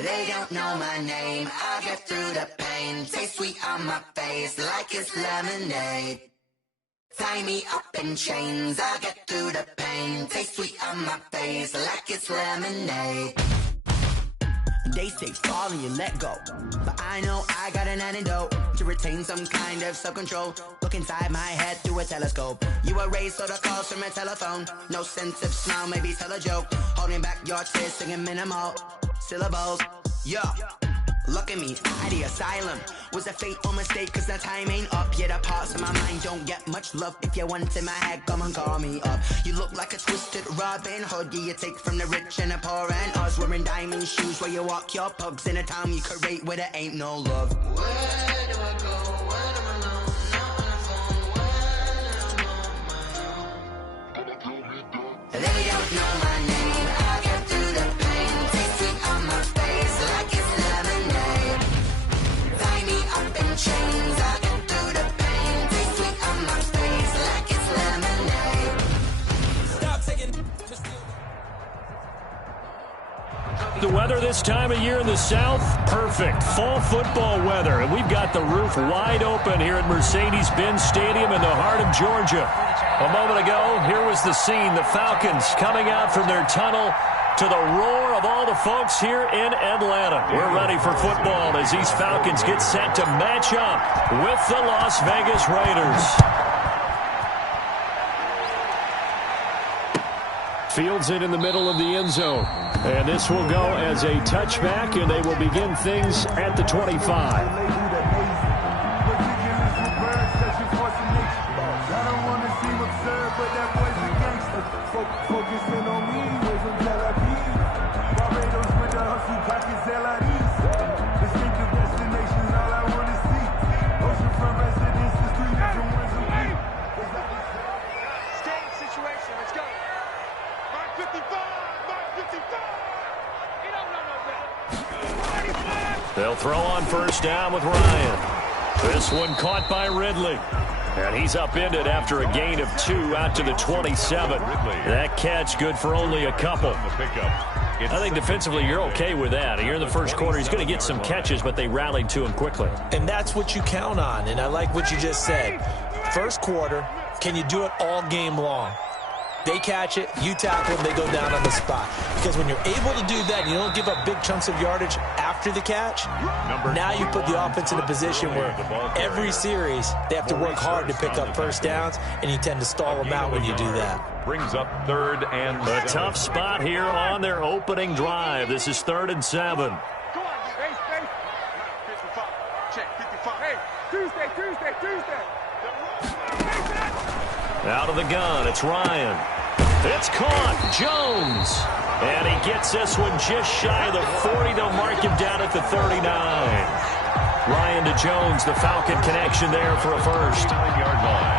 They don't know my name, I get through the pain. Taste sweet on my face like it's lemonade. Tie me up in chains, I get through the pain. Taste sweet on my face like it's lemonade. They say fall and you let go, but I know I got an antidote to retain some kind of self-control. Look inside my head through a telescope. You erase all the calls from a telephone. No sense of smile, maybe tell a joke. Holding back your tears, singing minimal syllables. Yeah, look at me, at the asylum. Was a fate or mistake, cause the time ain't up. Yeah, the parts of my mind don't get much love. If you want in my head, come and call me up. You look like a twisted Robin Hood. Yeah, you take from the rich and the poor and us. Wearing diamond shoes where you walk your pugs in a town you create where there ain't no love. Where do I go when I'm alone? Not on the phone when I'm on my own. They don't know my name, I get through the pain. Taste sweet on my face like it's lemonade. Tie me up in chains, I get through the pain. Taste sweet on my face like it's lemonade. Stop taking. The weather this time of year in the South, perfect. Fall football weather. And we've got the roof wide open here at Mercedes-Benz Stadium in the heart of Georgia. A moment ago, here was the scene. The Falcons coming out from their tunnel to the roar of all the folks here in Atlanta. We're ready for football as these Falcons get set to match up with the Las Vegas Raiders. Fields it in the middle of the end zone. And this will go as a touchback, and they will begin things at the 25. They'll throw on first down with Ryan. This one caught by Ridley. And he's upended after a gain of 2 out to the 27. That catch good for only a couple. I think defensively you're okay with that. Here in the first quarter, he's going to get some catches, but they rallied to him quickly. And that's what you count on, and I like what you just said. First quarter, can you do it all game long? They catch it, you tackle them, they go down on the spot. Because when you're able to do that, you don't give up big chunks of yardage after the catch. Now you put the offense in a position where every series they have to work hard to pick up first downs, and you tend to stall them out when you do that. Brings up 3rd and a tough spot here on their opening drive. This is 3rd and 7. Out of the gun, it's Ryan. It's caught, Jones. And he gets this one just shy of the 40. They'll mark him down at the 39. Ryan to Jones, the Falcon connection there for a first. 9-yard line.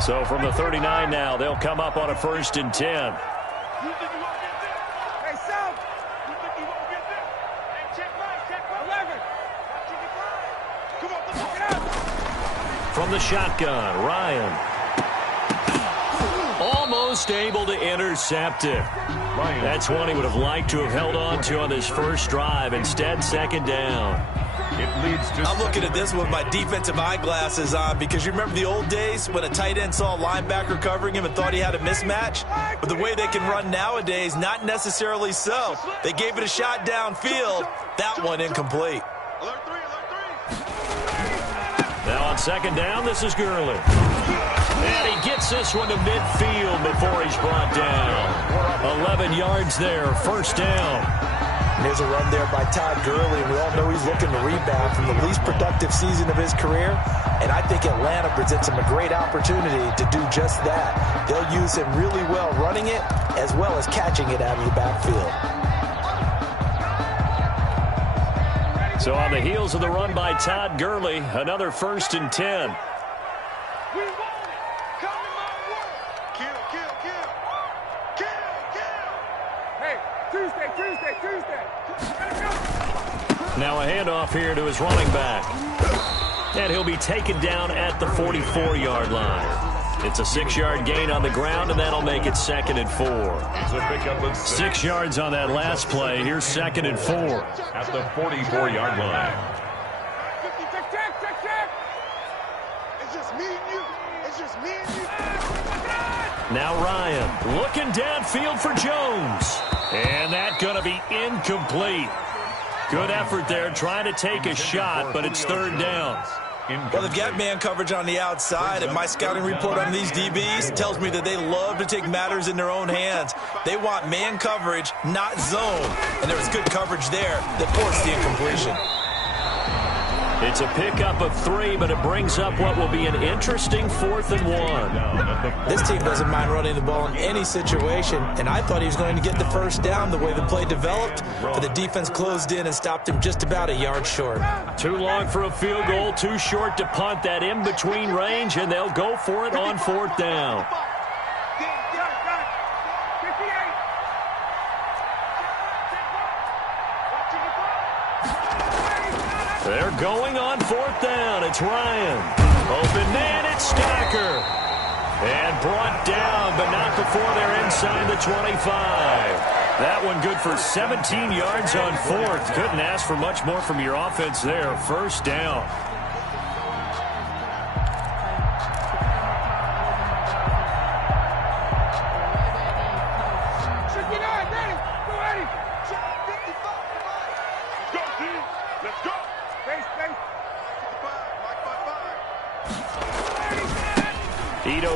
So from the 39 now, they'll come up on a 1st and 10. From the shotgun, Ryan. Almost able to intercept it. That's one he would have liked to have held on to on this first drive. Instead, 2nd down. I'm looking at this with my defensive eyeglasses on because you remember the old days when a tight end saw a linebacker covering him and thought he had a mismatch? But the way they can run nowadays, not necessarily so. They gave it a shot downfield. That one incomplete. Now on 2nd down, this is Gurley. And he gets this one to midfield before he's brought down. 11 yards there, 1st down. And here's a run there by Todd Gurley. We all know he's looking to rebound from the least productive season of his career. And I think Atlanta presents him a great opportunity to do just that. They'll use him really well running it as well as catching it out of the backfield. So on the heels of the run by Todd Gurley, another 1st and 10. Now a handoff here to his running back. And he'll be taken down at the 44-yard line. It's a 6-yard gain on the ground, and that'll make it 2nd and 4. 6 yards on that last play. Here's 2nd and 4. At the 44-yard line. It's just me and you. It's just me and you. Now Ryan looking downfield for Jones. And that's going to be incomplete. Good effort there trying to take a shot, but it's 3rd down. Well, they've got man coverage on the outside, and my scouting report on these DBs tells me that they love to take matters in their own hands. They want man coverage, not zone. And there was good coverage there that forced the incompletion. It's a pickup of 3, but it brings up what will be an interesting 4th and 1. This team doesn't mind running the ball in any situation, and I thought he was going to get the first down the way the play developed, but the defense closed in and stopped him just about a yard short. Too long for a field goal, too short to punt. That in-between range, and they'll go for it on 4th down. They're going on 4th down. It's Ryan. Open man, it's Stacker. And brought down, but not before they're inside the 25. That one good for 17 yards on 4th. Couldn't ask for much more from your offense there. 1st down.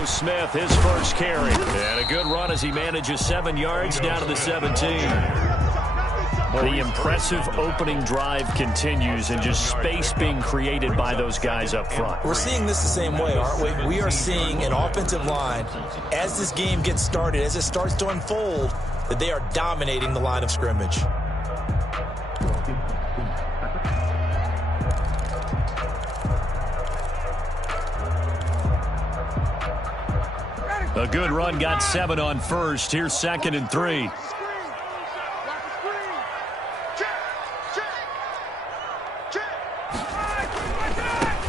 Smith, his first carry. And a good run as he manages 7 yards down to the 17. The impressive opening drive continues, and just space being created by those guys up front. We're seeing this the same way, aren't we? We are seeing an offensive line, as this game gets started, as it starts to unfold, that they are dominating the line of scrimmage. A good run, got 7 on 1st. Here's 2nd and 3.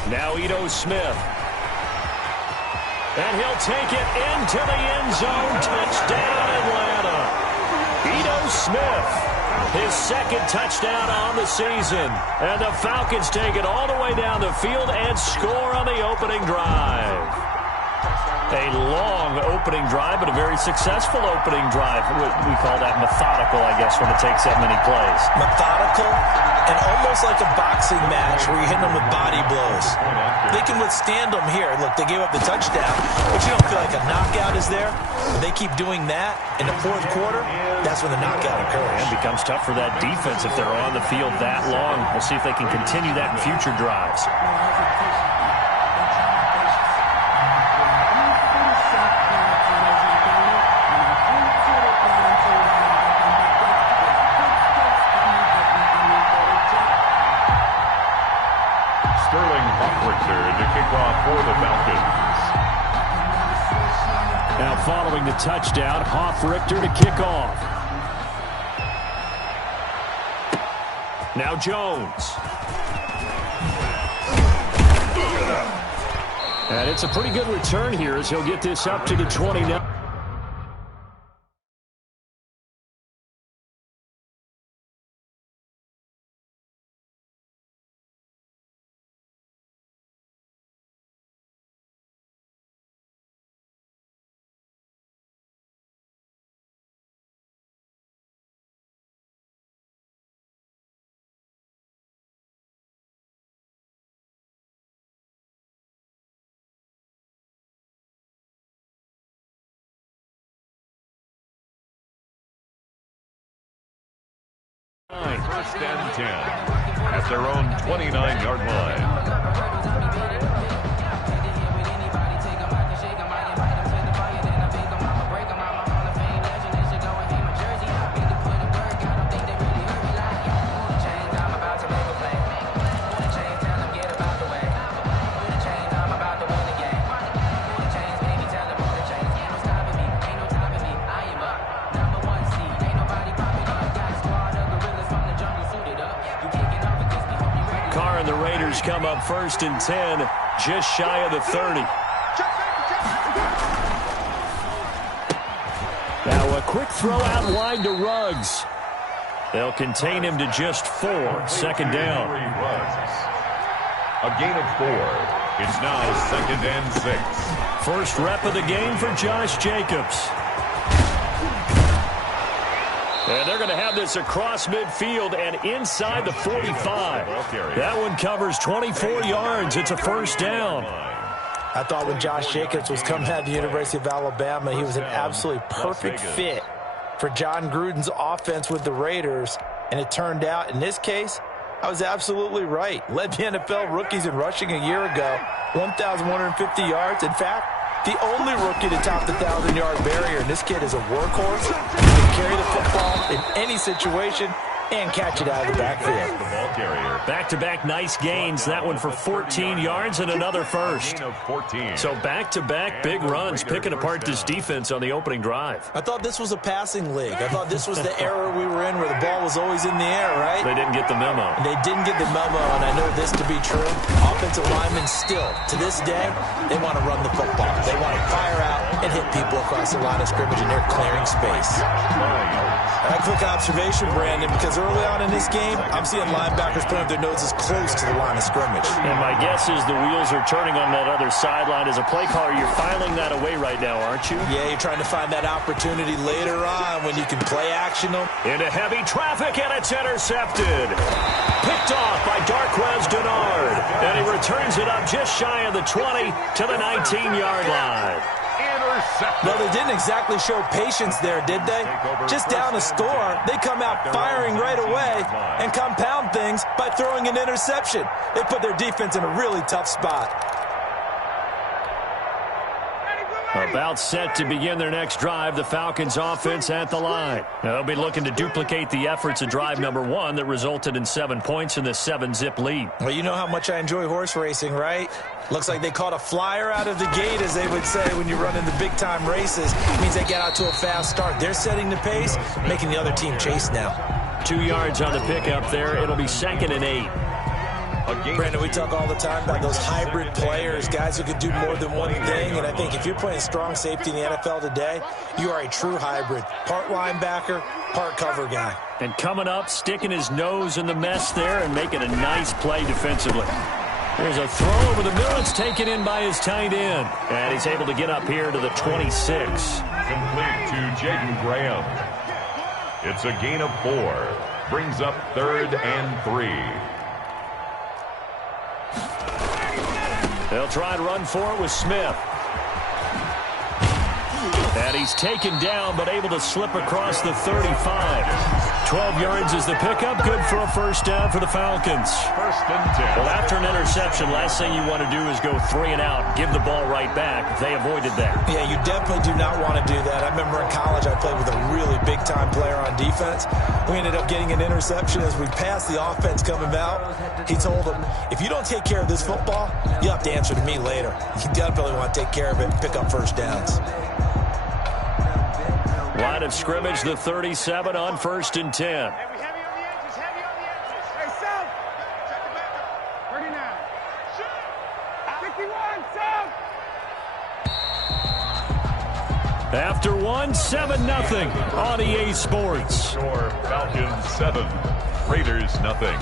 Now Ito Smith. And he'll take it into the end zone. Touchdown, Atlanta. Ito Smith, his 2nd touchdown on the season. And the Falcons take it all the way down the field and score on the opening drive. A long opening drive, but a very successful opening drive. We call that methodical, I guess, when it takes that many plays. Methodical and almost like a boxing match where you hit them with body blows. They can withstand them here. Look, they gave up the touchdown, but you don't feel like a knockout is there. When they keep doing that in the 4th quarter, that's when the knockout occurs. And it becomes tough for that defense if they're on the field that long. We'll see if they can continue that in future drives. To kick off for the Falcons. Now following the touchdown, Hoff-Richter to kick off. Now Jones. And it's a pretty good return here as he'll get this up to the 29. First and 10 at their own 29-yard line. Come up 1st and 10, just shy of the 30. Now a quick throw out wide to Ruggs. They'll contain him to just 4. 2nd down. A gain of 4. It's now 2nd and 6. First rep of the game for Josh Jacobs. And they're going to have this across midfield and inside the 45. That one covers 24 yards. It's a 1st down. I thought when Josh Jacobs was coming out of the University of Alabama, he was an absolutely perfect fit for John Gruden's offense with the Raiders. And it turned out, in this case, I was absolutely right. Led the NFL rookies in rushing a year ago, 1,150 yards. In fact, the only rookie to top the 1,000-yard barrier. And this kid is a workhorse. He can carry the football in any situation and catch it out of the backfield. Back-to-back nice gains. That one for 14 yards and another first. So back-to-back big runs, picking apart this defense on the opening drive. I thought this was a passing league. I thought this was the era we were in where the ball was always in the air, right? They didn't get the memo. They didn't get the memo, and I know this to be true. Offensive linemen still, to this day, they want to run the football. They want to fire out and hit people across the line of scrimmage, and they're clearing space. A quick observation, Brandon, because early on in this game, I'm seeing linebackers putting up their noses close to the line of scrimmage. And my guess is the wheels are turning on that other sideline. As a play caller, you're filing that away right now, aren't you? Yeah, you're trying to find that opportunity later on when you can play action them. Into heavy traffic, and it's intercepted. Picked off by Darquez Denard. And he returns it up just shy of the 20 to the 19-yard line. No, they didn't exactly show patience there, did they? Just down a score, they come out firing right away and compound things by throwing an interception. They put their defense in a really tough spot. About set to begin their next drive, the Falcons offense at the line. Now, they'll be looking to duplicate the efforts of drive number 1 that resulted in 7 points in the 7-zip lead. Well, you know how much I enjoy horse racing, right? Looks like they caught a flyer out of the gate, as they would say when you run in the big-time races. It means they get out to a fast start. They're setting the pace, making the other team chase now. 2 yards on the pickup there. It'll be 2nd and 8. Brandon, we talk all the time about those hybrid players, guys who can do more than one thing, and I think if you're playing strong safety in the NFL today, you are a true hybrid. Part linebacker, part cover guy. And coming up, sticking his nose in the mess there and making a nice play defensively. There's a throw over the middle. It's taken in by his tight end. And he's able to get up here to the 26. Complete to Jaden Graham. It's a gain of 4. Brings up 3rd and 3. They'll try and run for it with Smith. And he's taken down, but able to slip across the 35. 12 yards is the pickup. Good for a 1st down for the Falcons. 1st and 10. Well, after an interception, last thing you want to do is go 3 and out, give the ball right back. They avoided that. Yeah, you definitely do not want to do that. I remember in college I played with a really big-time player on defense. We ended up getting an interception as we passed the offense coming out. He told him, if you don't take care of this football, you'll have to answer to me later. You definitely want to take care of it and pick up 1st downs. Line of scrimmage, the 37 on 1st and 10. Heavy on the edges, heavy on the edges. Hey, South. Check the back up. 39. Shoot. 51, South. After 1, 7-0 on EA Sports. Score, Falcons 7, Raiders nothing.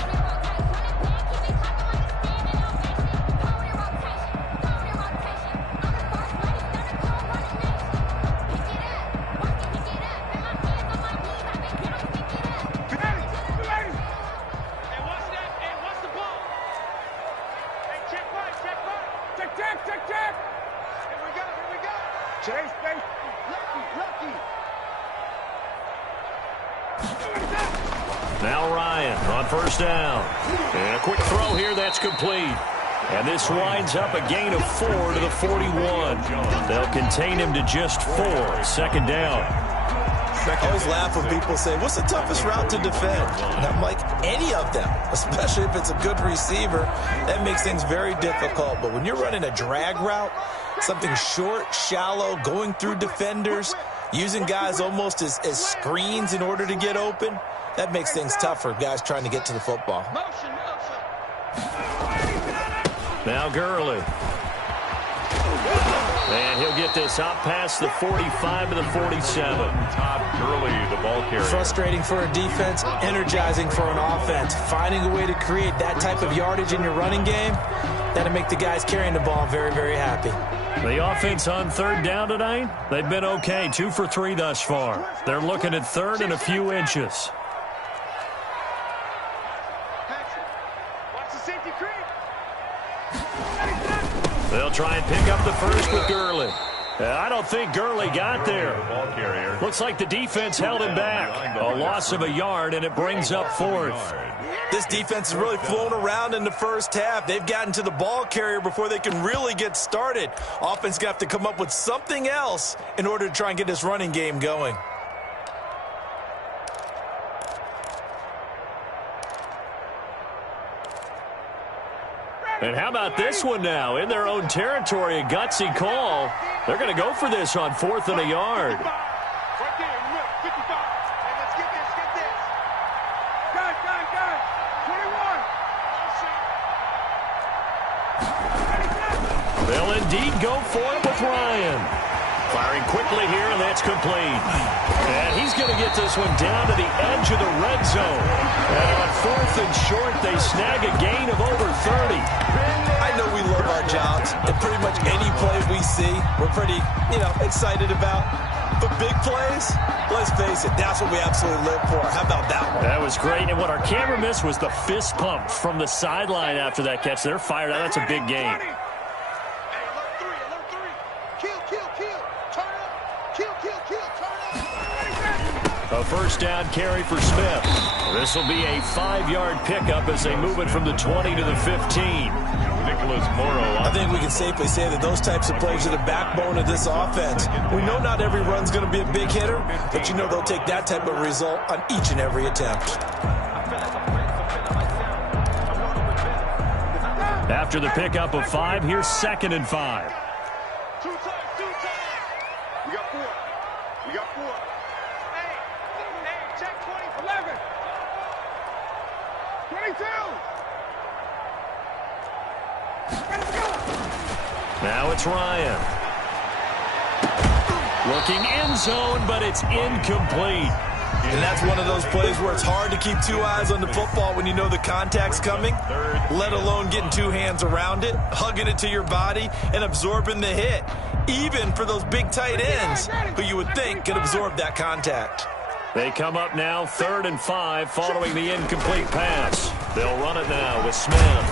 Now Ryan on 1st down. And a quick throw here, that's complete. And this winds up a gain of 4 to the 41. They'll contain him to just 4. 2nd down. I always laugh when people say, what's the toughest route to defend? And I'm like, any of them, especially if it's a good receiver. That makes things very difficult. But when you're running a drag route, something short, shallow, going through defenders, using guys almost as screens in order to get open, that makes things tough for guys trying to get to the football. Now Gurley. And he'll get this up past the 45 to the 47. Todd Gurley, the ball carrier. Frustrating for a defense, energizing for an offense. Finding a way to create that type of yardage in your running game, that'll make the guys carrying the ball very, very happy. The offense on third down tonight, they've been okay, 2 for 3 thus far. They're looking at third and a few inches. They'll try and pick up the first with Gurley. I don't think Gurley got there. Looks like the defense held him back. A loss of a yard, and it brings up fourth. This defense has really flown around in the first half. They've gotten to the ball carrier before they can really get started. Offense going to have to come up with something else in order to try and get this running game going. And how about this one now? In their own territory, a gutsy call. They're going to go for this on 4th and a yard. Right there, in the middle, 55. Hey, let's get this. Guys. 21. They'll indeed go for it with Ryan. Firing quickly here, and that's complete. And he's going to get this one down to the edge of the red zone. And on 4th and short, they snag a gain of over 30. I know we love our jobs, and pretty much any play we see, we're pretty, excited about. But big plays, let's face it, that's what we absolutely live for. How about that one? That was great, and what our camera missed was the fist pump from the sideline after that catch. They're fired out. That's a big game. A first down carry for Smith. This will be a 5-yard pickup as they move it from the 20 to the 15. Nicholas Morrow. I think we can safely say that those types of plays are the backbone of this offense. We know not every run's going to be a big hitter, but they'll take that type of result on each and every attempt. After the pickup of 5, here's 2nd and 5. Two times. We got 4. Hey, check 20. 11. 22. Now it's Ryan. Looking end zone, but it's incomplete. And that's one of those plays where it's hard to keep 2 eyes on the football when you know the contact's coming, let alone getting 2 hands around it, hugging it to your body, and absorbing the hit. Even for those big tight ends who you would think could absorb that contact. They come up now 3rd and 5 following the incomplete pass. They'll run it now with Smith.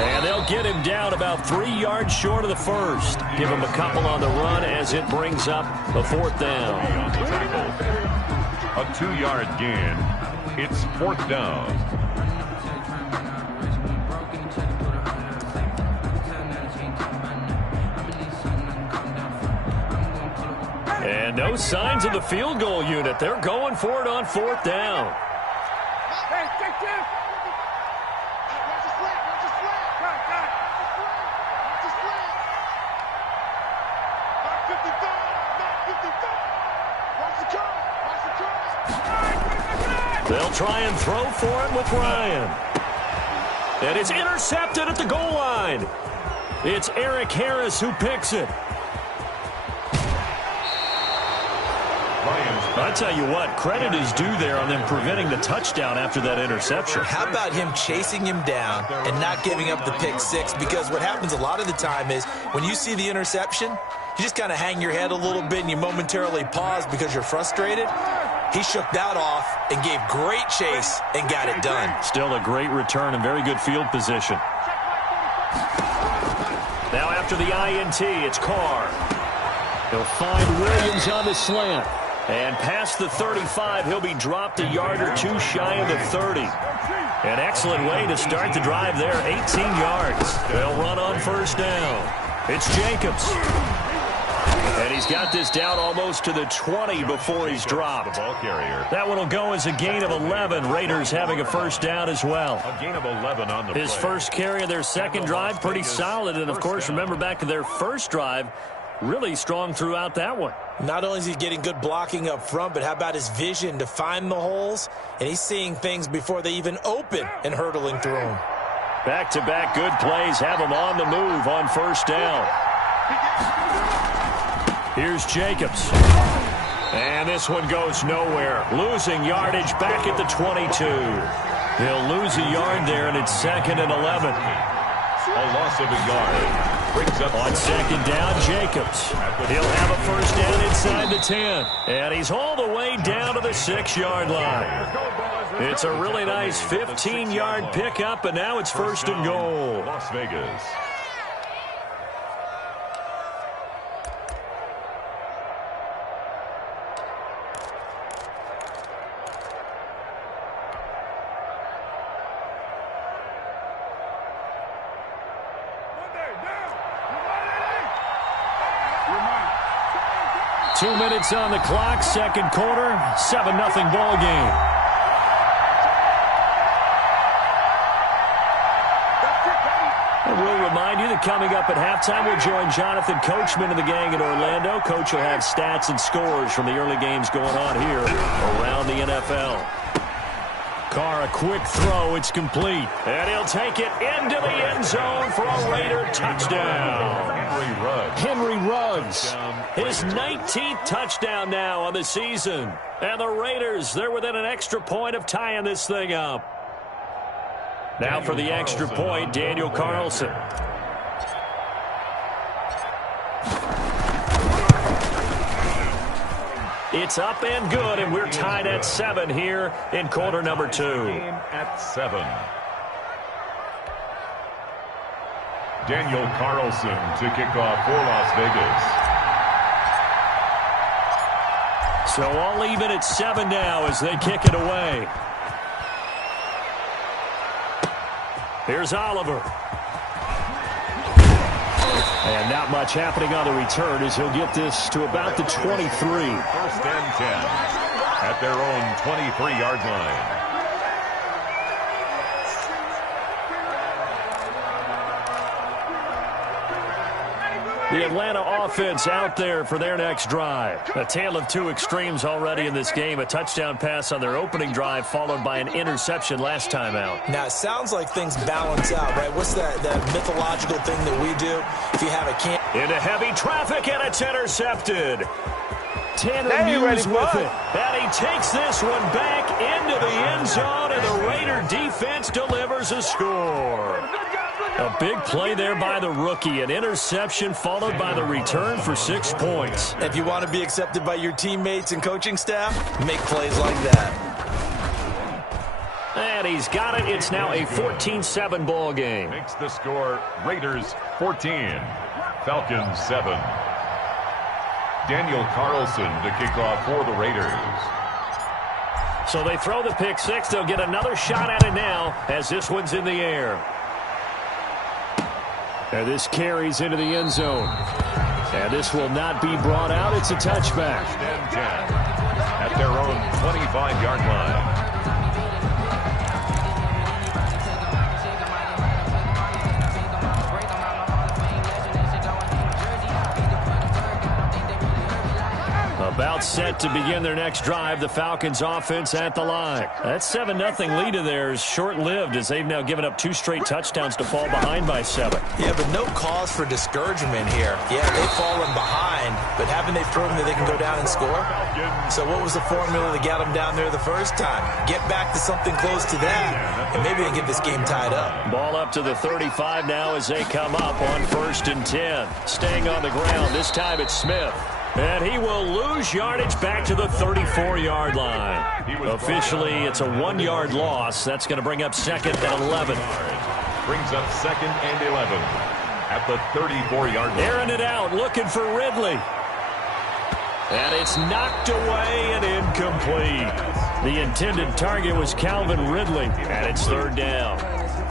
And they'll get him down about 3 yards short of the first. Give him a couple on the run as it brings up a 4th down. A 2-yard gain. It's 4th down. And no signs of the field goal unit. They're going for it on 4th down. Hey, take this. Watch the slant. Watch the slant. Watch the slant. Not 55. Watch the curve. They'll try and throw for it with Ryan. And it's intercepted at the goal line. It's Eric Harris who picks it. I tell you what, credit is due there on them preventing the touchdown after that interception. How about him chasing him down and not giving up the pick 6? Because what happens a lot of the time is when you see the interception, you just kind of hang your head a little bit and you momentarily pause because you're frustrated. He shook that off and gave great chase and got it done. Still a great return and very good field position. Now after the INT, it's Carr. He'll find Williams on the slant. And past the 35, he'll be dropped a yard or 2 shy of the 30. An excellent way to start the drive there, 18 yards. They'll run on 1st down. It's Jacobs. And he's got this down almost to the 20 before he's dropped. That one will go as a gain of 11. Raiders having a 1st down as well. A gain of 11 on the His first carry of their 2nd drive, pretty solid. And, of course, remember back to their first drive, really strong throughout that one. Not only is he getting good blocking up front, but how about his vision to find the holes? And he's seeing things before they even open and hurtling through them. Back-to-back good plays have him on the move on 1st down. Here's Jacobs. And this one goes nowhere. Losing yardage back at the 22. He'll lose a yard there, and it's 2nd and 11. A loss of a yard. Brings up on 2nd down, Jacobs. He'll have a first down inside the 10. And he's all the way down to the 6-yard line. It's a really nice 15-yard pickup, and now it's 1st and goal. Las Vegas. Two minutes on the clock, second quarter, 7-0 ball game. And we'll remind you that coming up at halftime, we'll join Jonathan Coachman and the gang in Orlando. Coach will have stats and scores from the early games going on here around the NFL. Carr, a quick throw. It's complete. And he'll take it into the end zone for a Raider touchdown. Henry Ruggs. His 19th touchdown now on the season. And the Raiders, they're within an extra point of tying this thing up. Now for the extra point, Daniel Carlson. It's up and good, and we're tied at 7 here in quarter number 2. At 7. Daniel Carlson to kick off for Las Vegas. So all even at 7 now as they kick it away. Here's Oliver. And not much happening on the return as he'll get this to about the 23. 1st and 10 at their own 23-yard line. The Atlanta offense out there for their next drive. A tale of two extremes already in this game. A touchdown pass on their opening drive followed by an interception last time out. Now, it sounds like things balance out, right? What's that mythological thing that we do? If you have a can into heavy traffic, and it's intercepted. Tanner Muse with it. And he takes this one back into the end zone, and the Raider defense delivers a score. A big play there by the rookie. An interception followed by the return for 6 points. If you want to be accepted by your teammates and coaching staff, make plays like that. And he's got it. It's now a 14-7 ball game. Makes the score Raiders 14, Falcons 7. Daniel Carlson to kick off for the Raiders. So they throw the pick six. They'll get another shot at it now as this one's in the air. And this carries into the end zone. And this will not be brought out. It's a touchback. 10 at their own 25-yard line. About set to begin their next drive. The Falcons offense at the line. That 7-0 lead of theirs short-lived as they've now given up 2 straight touchdowns to fall behind by 7. Yeah, but no cause for discouragement here. Yeah, they've fallen behind, but haven't they proven that they can go down and score? So what was the formula that got them down there the first time? Get back to something close to that, and maybe they get this game tied up. Ball up to the 35 now as they come up on 1st and 10. Staying on the ground. This time it's Smith. And he will lose yardage back to the 34-yard line. Officially, it's a 1-yard loss. That's going to bring up 2nd and 11. Brings up 2nd and 11 at the 34-yard line. Airing it out, looking for Ridley. And it's knocked away and incomplete. The intended target was Calvin Ridley, and it's 3rd down.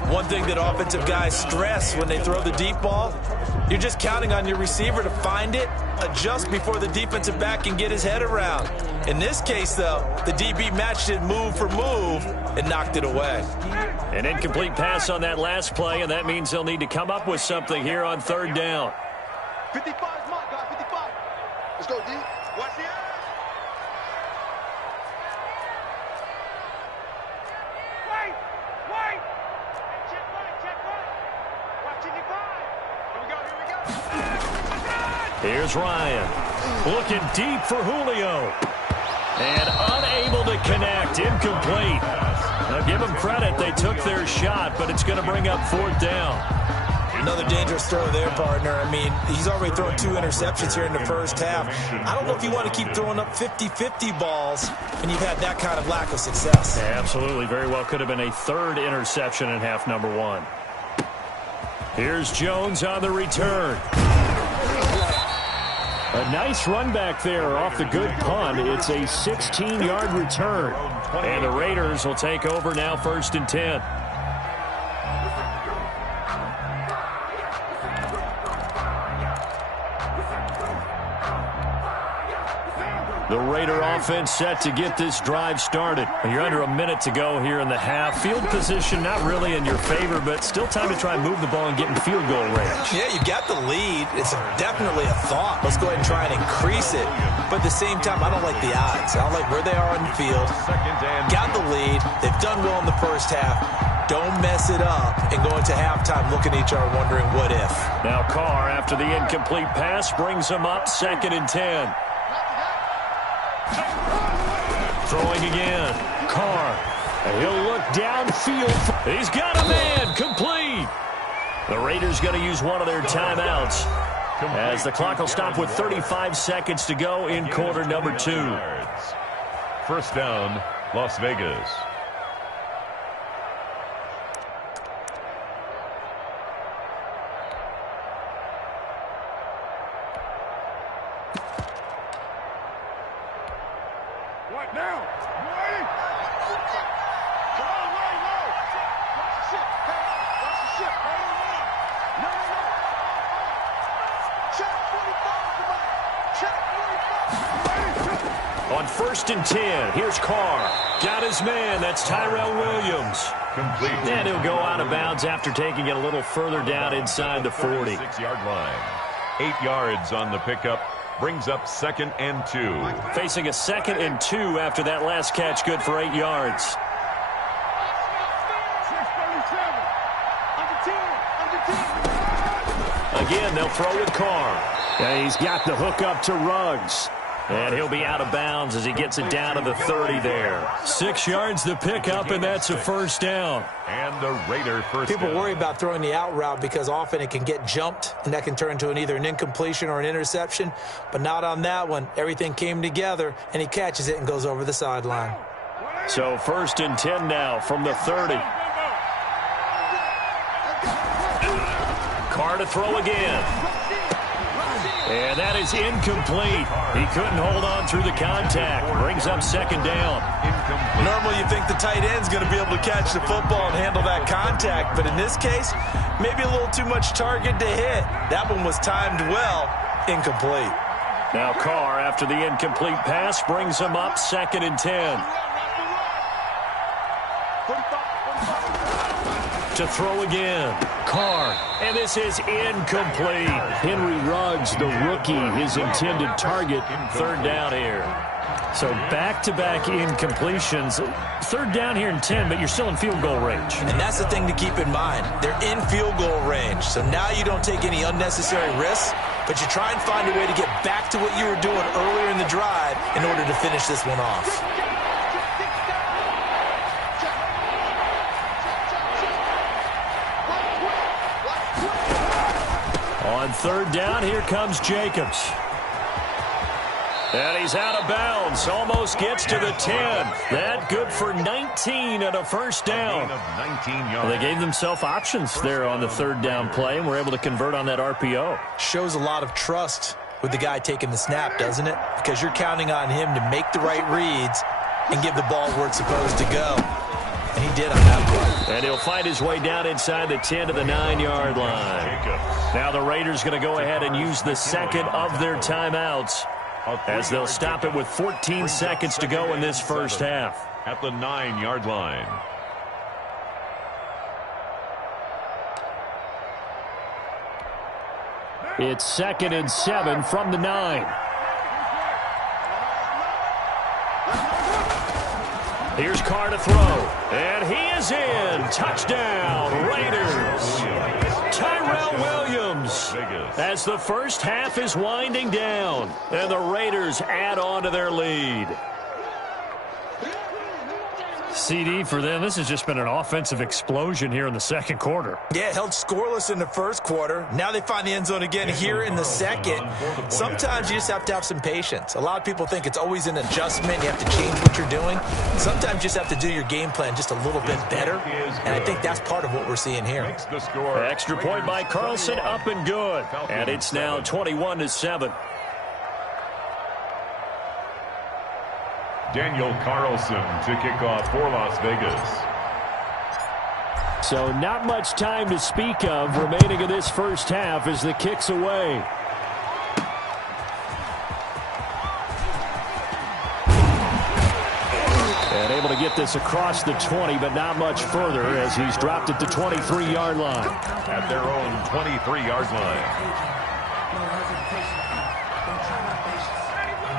One thing that offensive guys stress when they throw the deep ball, you're just counting on your receiver to find it, adjust before the defensive back can get his head around. In this case, though, the DB matched it move for move and knocked it away. An incomplete pass on that last play, and that means they'll need to come up with something here on 3rd down. 55 is mark, guys, 55. Let's go, D. Watch the eye. Wait. Check right. Watch 55. Here we go. Here's Ryan. Looking deep for Julio. And unable to connect. Incomplete. Now give them credit. They took their shot, but it's going to bring up 4th down. Another dangerous throw there, partner. I mean, he's already thrown 2 interceptions here in the first half. I don't know if you want to keep throwing up 50-50 balls when you've had that kind of lack of success. Yeah, absolutely. Very well could have been a 3rd interception in half number 1. Here's Jones on the return. A nice run back there off the good punt. It's a 16-yard return. And the Raiders will take over now, 1st and 10. The Raider offense set to get this drive started. You're under a minute to go here in the half. Field position not really in your favor, but still time to try and move the ball and get in field goal range. Yeah, you got the lead. It's definitely a thought. Let's go ahead and try and increase it. But at the same time, I don't like the odds. I don't like where they are on the field. Got the lead. They've done well in the first half. Don't mess it up and go into halftime looking at each other wondering what if. Now Carr, after the incomplete pass, brings him up 2nd and 10. Throwing again. Carr. He'll look downfield. He's got a man. Complete. The Raiders going to use one of their timeouts as the clock will stop with 35 seconds to go in quarter number 2. 1st down, Las Vegas. What now? Boy! Come on, low. Watch the ship. Watch the ship. No. Check 45, come on. Check 45. On 1st and 10, here's Carr. Got his man. That's Tyrell Williams. Complete. And he'll go out of bounds after taking it a little further down inside the 40. 6-yard line. 8 yards on the pickup. Brings up 2nd and 2. Facing a 2nd and 2 after that last catch, good for 8 yards. 637. Under 10. Again, they'll throw with Carr. And he's got the hook up to Ruggs. And he'll be out of bounds as he gets it down to the 30 there. 6 yards to pick up, and that's a 1st down. And the Raider first People down. worry about throwing the out route because often it can get jumped, and that can turn into either an incompletion or an interception. But not on that one. Everything came together, and he catches it and goes over the sideline. So 1st and 10 now from the 30. Carr to throw again. And that is incomplete. He couldn't hold on through the contact. Brings up 2nd down. Normally you think the tight end's going to be able to catch the football and handle that contact, but in this case, maybe a little too much target to hit. That one was timed well. Incomplete. Now Carr, after the incomplete pass, brings him up 2nd and 10. To throw again. Carr. And this is incomplete. Henry Ruggs, the rookie, his intended target. 3rd down here. So back-to-back incompletions. 3rd down here and 10, but you're still in field goal range. And that's the thing to keep in mind. They're in field goal range. So now you don't take any unnecessary risks, but you try and find a way to get back to what you were doing earlier in the drive in order to finish this one off. On 3rd down, here comes Jacobs. And he's out of bounds. Almost gets to the 10. That good for 19 and a 1st down. Well, they gave themselves options there on the 3rd down play and were able to convert on that RPO. Shows a lot of trust with the guy taking the snap, doesn't it? Because you're counting on him to make the right reads and give the ball where it's supposed to go. And he did on that play. And he'll find his way down inside the 10 to the 9-yard line. Now the Raiders going to go ahead and use the 2nd of their timeouts as they'll stop it with 14 seconds to go in this first half. At the 9-yard line. It's 2nd and 7 from the 9. Here's Carr to throw. And he is in. Touchdown, Raiders. Tyrell Williams. As the first half is winding down, and the Raiders add on to their lead. CD for them, this has just been an offensive explosion here in the second quarter. Yeah, held scoreless in the first quarter. Now they find the end zone again here in the second. Sometimes you just have to have some patience. A lot of people think it's always an adjustment. You have to change what you're doing. Sometimes you just have to do your game plan just a little bit better, and I think that's part of what we're seeing here. Extra point by Carlson, up and good. And it's now 21-7. Daniel Carlson to kick off for Las Vegas. So not much time to speak of remaining in this first half as the kick's away. And able to get this across the 20, but not much further as he's dropped at the 23-yard line. At their own 23-yard line.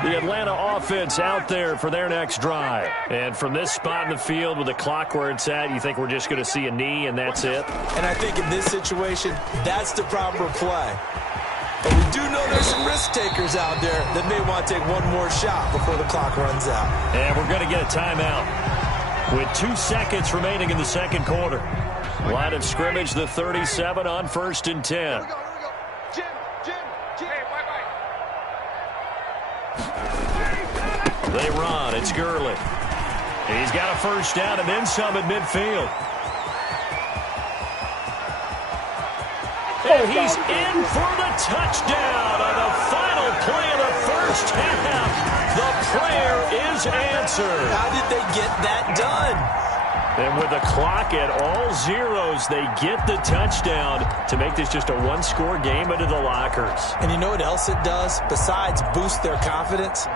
The Atlanta offense out there for their next drive. And from this spot in the field with the clock where it's at, you think we're just going to see a knee and that's it? And I think in this situation, that's the proper play. But we do know there's some risk takers out there that may want to take one more shot before the clock runs out. And we're going to get a timeout with 2 seconds remaining in the second quarter. Line of scrimmage, the 37 on 1st and 10. They run. It's Gurley. He's got a first down and then some at midfield. And he's in for the touchdown on the final play of the first half. The prayer is answered. How did they get that done? And with the clock at all zeros, they get the touchdown to make this just a one-score game into the lockers. And you know what else it does? Besides boost their confidence,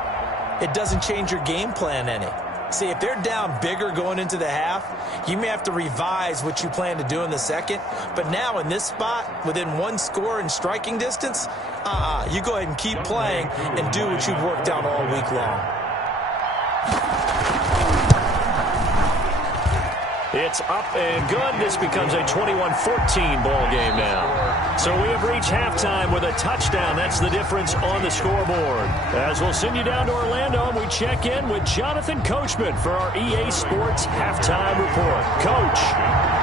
it doesn't change your game plan any. See, if they're down bigger going into the half, you may have to revise what you plan to do in the second. But now in this spot, within one score in striking distance, you go ahead and keep playing and do what you've worked out all week long. It's up and good. This becomes a 21-14 ball game now. So we have reached halftime with a touchdown. That's the difference on the scoreboard. As we'll send you down to Orlando, and we check in with Jonathan Coachman for our EA Sports Halftime Report. Coach,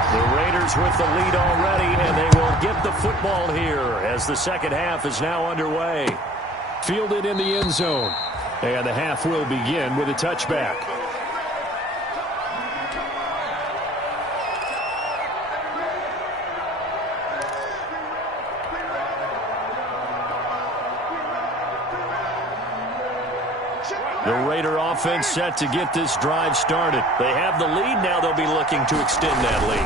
the Raiders with the lead already, and they will get the football here as the second half is now underway. Fielded in the end zone. And the half will begin with a touchback. The Raider offense set to get this drive started. They have the lead. Now they'll be looking to extend that lead.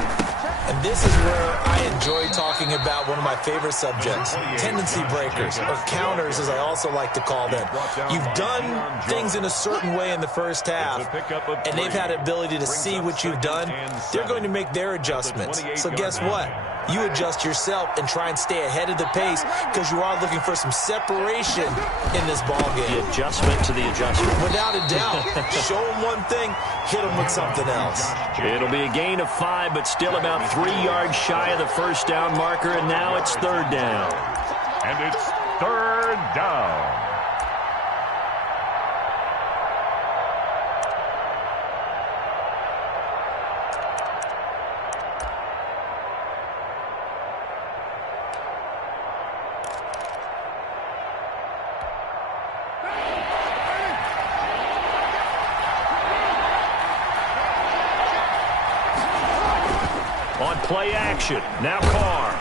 And this is where I enjoy talking about one of my favorite subjects, tendency breakers, or counters as I also like to call them. You've done things in a certain way in the first half, and they've had the ability to see what you've done. They're going to make their adjustments. So guess what? You adjust yourself and try and stay ahead of the pace because you are looking for some separation in this ball game. The adjustment to the adjustment. Without a doubt. Show them one thing, hit them with something else. It'll be a gain of 5, but still about 3 yards shy of the first down marker, and now it's third down. And it's third down. Play action. Now Carr.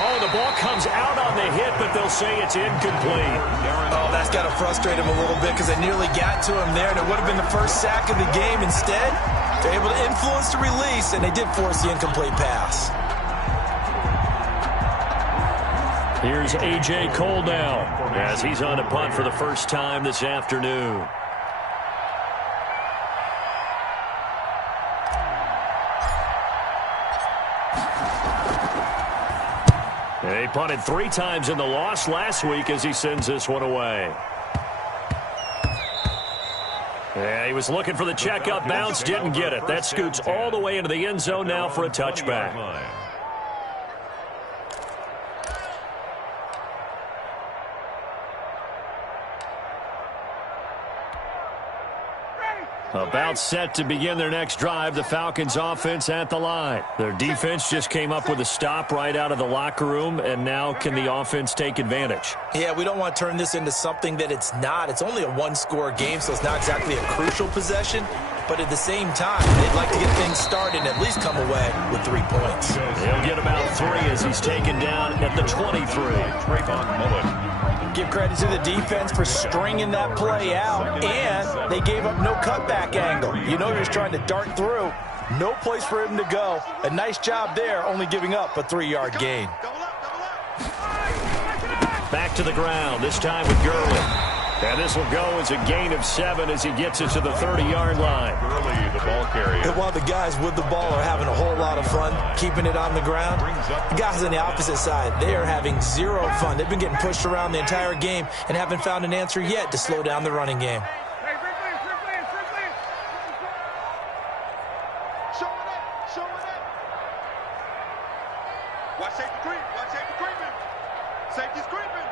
Oh, the ball comes out on the hit, but they'll say it's incomplete. Oh, that's got to frustrate him a little bit because they nearly got to him there, and it would have been the first sack of the game. Instead, they're able to influence the release, and they did force the incomplete pass. Here's A.J. Cole now as he's on a punt for the first time this afternoon. He punted 3 times in the loss last week as he sends this one away. Yeah, he was looking for the checkup bounce, didn't get it. That scoots all the way into the end zone now for a touchback. About set to begin their next drive, the Falcons offense at the line. Their defense just came up with a stop right out of the locker room, and now can the offense take advantage? Yeah, we don't want to turn this into something that it's not. It's only a one-score game, so it's not exactly a crucial possession. But at the same time, they'd like to get things started and at least come away with 3 points. He'll get about 3 as he's taken down at the 23. Give credit to the defense for stringing that play out, and they gave up no cutback angle. You know you're just trying to dart through. No place for him to go. A nice job there, only giving up a 3-yard gain. Back to the ground, this time with Gurley. And this will go as a gain of 7 as he gets it to the 30-yard line. Gurley, the ball carrier. And while the guys with the ball are having a whole lot of fun keeping it on the ground, the guys on the opposite side, they are having zero fun. They've been getting pushed around the entire game and haven't found an answer yet to slow down the running game. Watch safety creep. Watch safety creeping. Safety's creeping.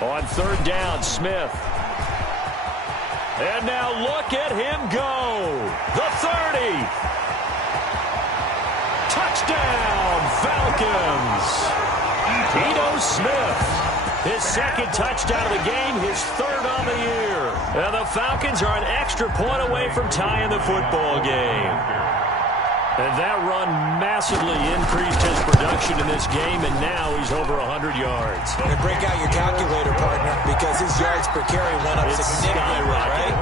On 3rd down, Smith. And now look at him go. The 30. Touchdown, Falcons. Ito Smith. His 2nd touchdown of the game, his 3rd on the year. And the Falcons are an extra point away from tying the football game. And that run massively increased his production in this game, and now he's over 100 yards. And break out your calculator, partner, because his yards per carry went up significantly, right?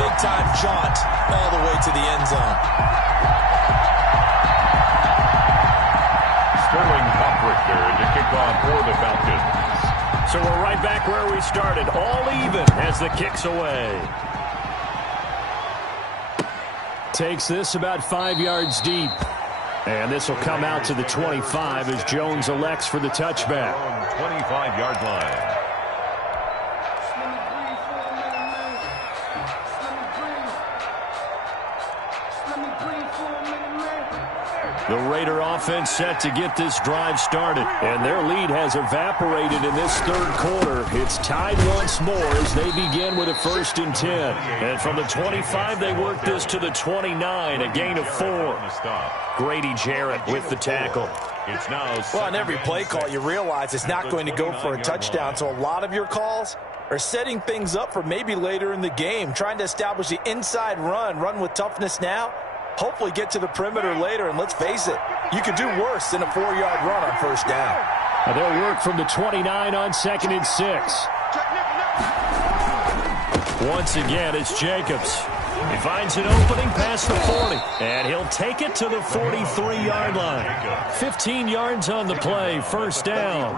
Big-time jaunt all the way to the end zone. Sterling Cotrick there to kick off for the Falcons. So we're right back where we started, all even as the kick's away. Takes this about 5 yards deep. And this will come out to the 25 as Jones elects for the touchback. 25-yard line. The Raider offense set to get this drive started. And their lead has evaporated in this 3rd quarter. It's tied once more as they begin with a 1st and 10. And from the 25, they work this to the 29, a gain of 4. Grady Jarrett with the tackle. It's now well, on every play call, you realize it's not going to go for a touchdown. So a lot of your calls are setting things up for maybe later in the game, trying to establish the inside run with toughness now. Hopefully get to the perimeter later, and let's face it, you could do worse than a 4-yard run on 1st down. They'll work from the 29 on 2nd and 6. Once again, it's Jacobs. He finds an opening past the 40, and he'll take it to the 43-yard line. 15 yards on the play, 1st down.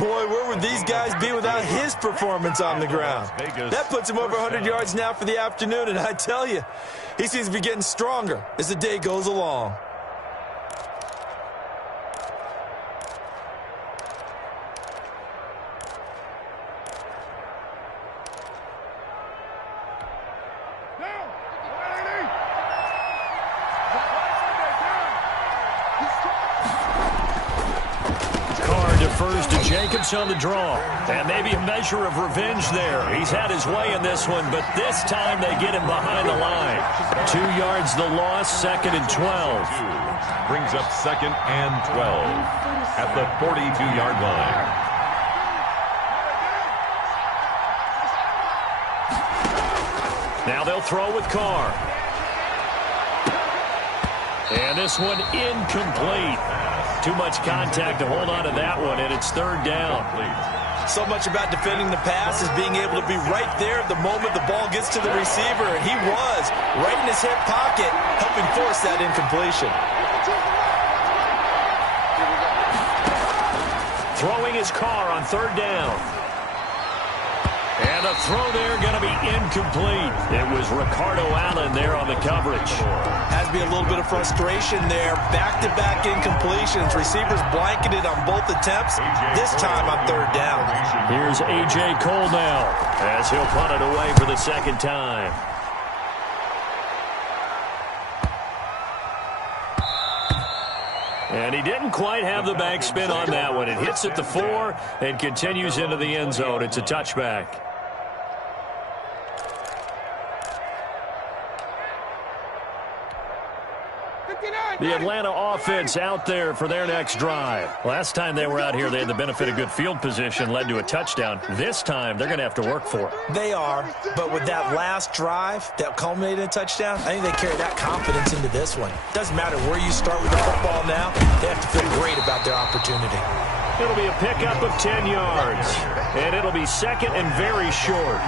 Boy, where would these guys be without his performance on the ground? That puts him over 100 yards now for the afternoon, and I tell you, he seems to be getting stronger as the day goes along. Defers to Jacobs on the draw. And maybe a measure of revenge there. He's had his way in this one, but this time they get him behind the line. 2 yards the loss, 2nd and 12. Brings up 2nd and 12 at the 42-yard line. Now they'll throw with Carr. And this one incomplete. Too much contact to hold on to that one, and it's 3rd down. So much about defending the pass is being able to be right there at the moment the ball gets to the receiver, and he was right in his hip pocket, helping force that incompletion. Throwing his Carr on 3rd down. And the throw there going to be incomplete. It was Ricardo Allen there on the coverage. Has to be a little bit of frustration there. Back-to-back incompletions. Receivers blanketed on both attempts, this time on 3rd down. Here's A.J. Cole now as he'll punt it away for the 2nd time. And he didn't quite have the backspin on that one. It hits at the 4 and continues into the end zone. It's a touchback. The Atlanta offense out there for their next drive. Last time they were out here, they had the benefit of good field position, led to a touchdown. This time, they're going to have to work for it. They are, but with that last drive that culminated in a touchdown, I think they carry that confidence into this one. Doesn't matter where you start with the football now, they have to feel great about their opportunity. It'll be a pickup of 10 yards, and it'll be second and very short.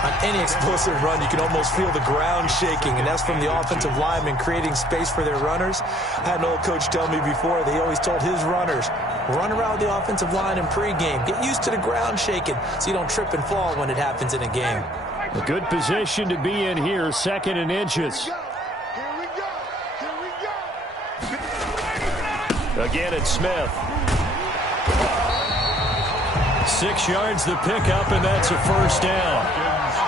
On any explosive run, you can almost feel the ground shaking, and that's from the offensive linemen creating space for their runners. I had an old coach tell me before that he always told his runners, run around the offensive line in pregame. Get used to the ground shaking so you don't trip and fall when it happens in a game. A good position to be in here, second and inches. Again, it's Smith. 6 yards the pickup, and that's a first down.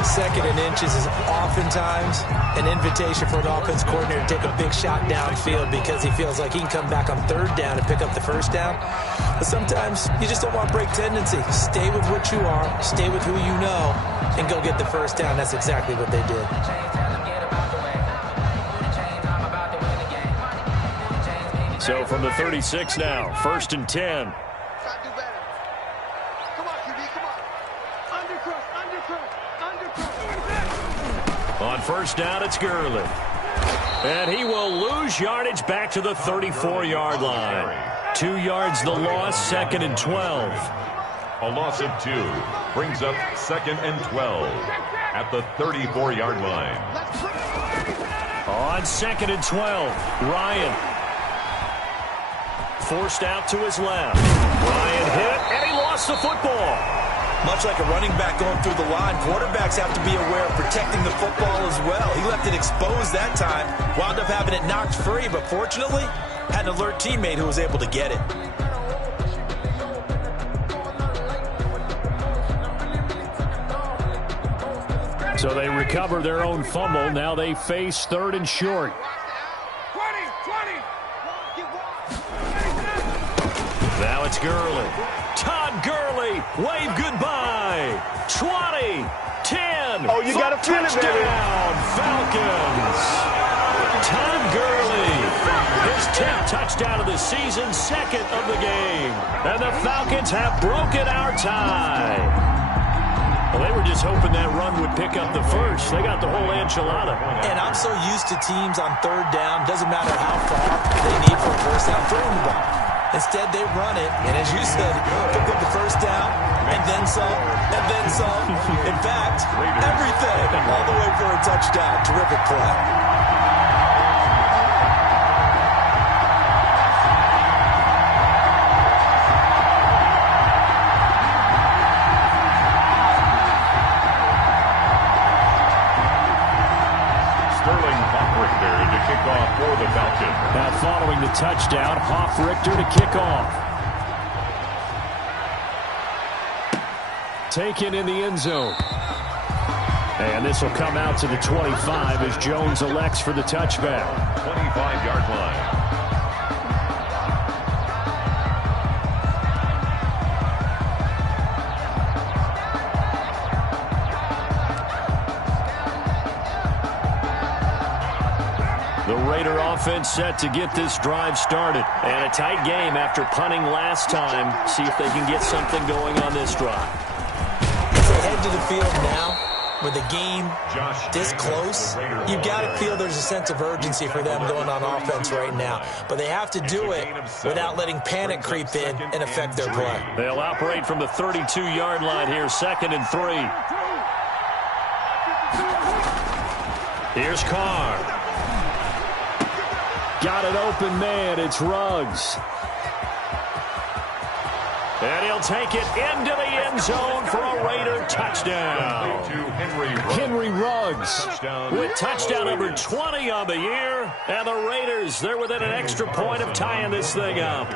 Second and inches is oftentimes an invitation for an offense coordinator to take a big shot downfield because he feels like he can come back on third down and pick up the first down. But sometimes you just don't want break tendency. Stay with what you are, stay with who you know, and go get the first down. That's exactly what they did. So from the 36 now, first and 10. On first down, it's Gurley. And he will lose yardage back to the 34-yard line. 2 yards the loss, second and 12. A loss of 2 brings up second and 12 at the 34-yard line. On second and 12, Ryan. Forced out to his left. Ryan hit, and he lost the football. Much like a running back going through the line, quarterbacks have to be aware of protecting the football as well. He left it exposed that time, wound up having it knocked free, but fortunately, had an alert teammate who was able to get it. So they recover their own fumble. Now they face third and short. 20. Now it's Gurley. Todd Gurley, wave goodbye. 20, 10. Oh, you got to feel it, baby. Falcons. Todd Gurley, his 10th touchdown of the season, second of the game. And the Falcons have broken our tie. Well, they were just hoping that run would pick up the first. They got the whole enchilada. And I'm so used to teams on third down, doesn't matter how far they need for a first down throwing the ball. Instead, they run it, and as you said, pick up the first down, and then some, and then some. In fact, everything, all the way for a touchdown. Terrific play. For the Falcons. Now following the touchdown, Hoff-Richter to kick off. Taken in the end zone. And this will come out to the 25 as Jones elects for the touchback. 25-yard line. The Raider offense set to get this drive started. And a tight game after punting last time. See if they can get something going on this drive. As they head to the field now, with the game this close, you've got to feel there's a sense of urgency for them going on offense right now. But they have to do it without letting panic creep in and affect their play. They'll operate from the 32-yard line here, second and 3. Here's Carr. Got an open man. It's Ruggs. And he'll take it into the end zone for a Raider touchdown. Henry Ruggs with touchdown number 20 on the year. And the Raiders, they're within an extra point of tying this thing up.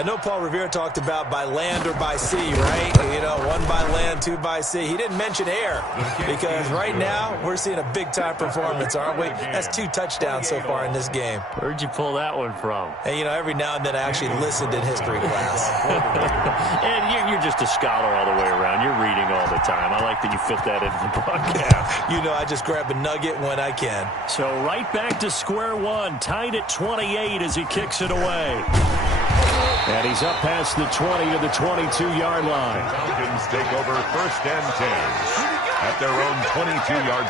I know Paul Revere talked about by land or by sea, right? You know, 1 by land, 2 by sea. He didn't mention air because right now we're seeing a big-time performance, aren't we? That's 2 touchdowns so far in this game. Where'd you pull that one from? And, you know, every now and then I actually listened in history class. And you're just a scholar all the way around. You're reading all the time. I like that you fit that into the broadcast. You know, I just grab a nugget when I can. So right back to square one, tied at 28 as he kicks it away. And he's up past the 20 to the 22-yard line. Falcons take over 1st and 10 at their own 22-yard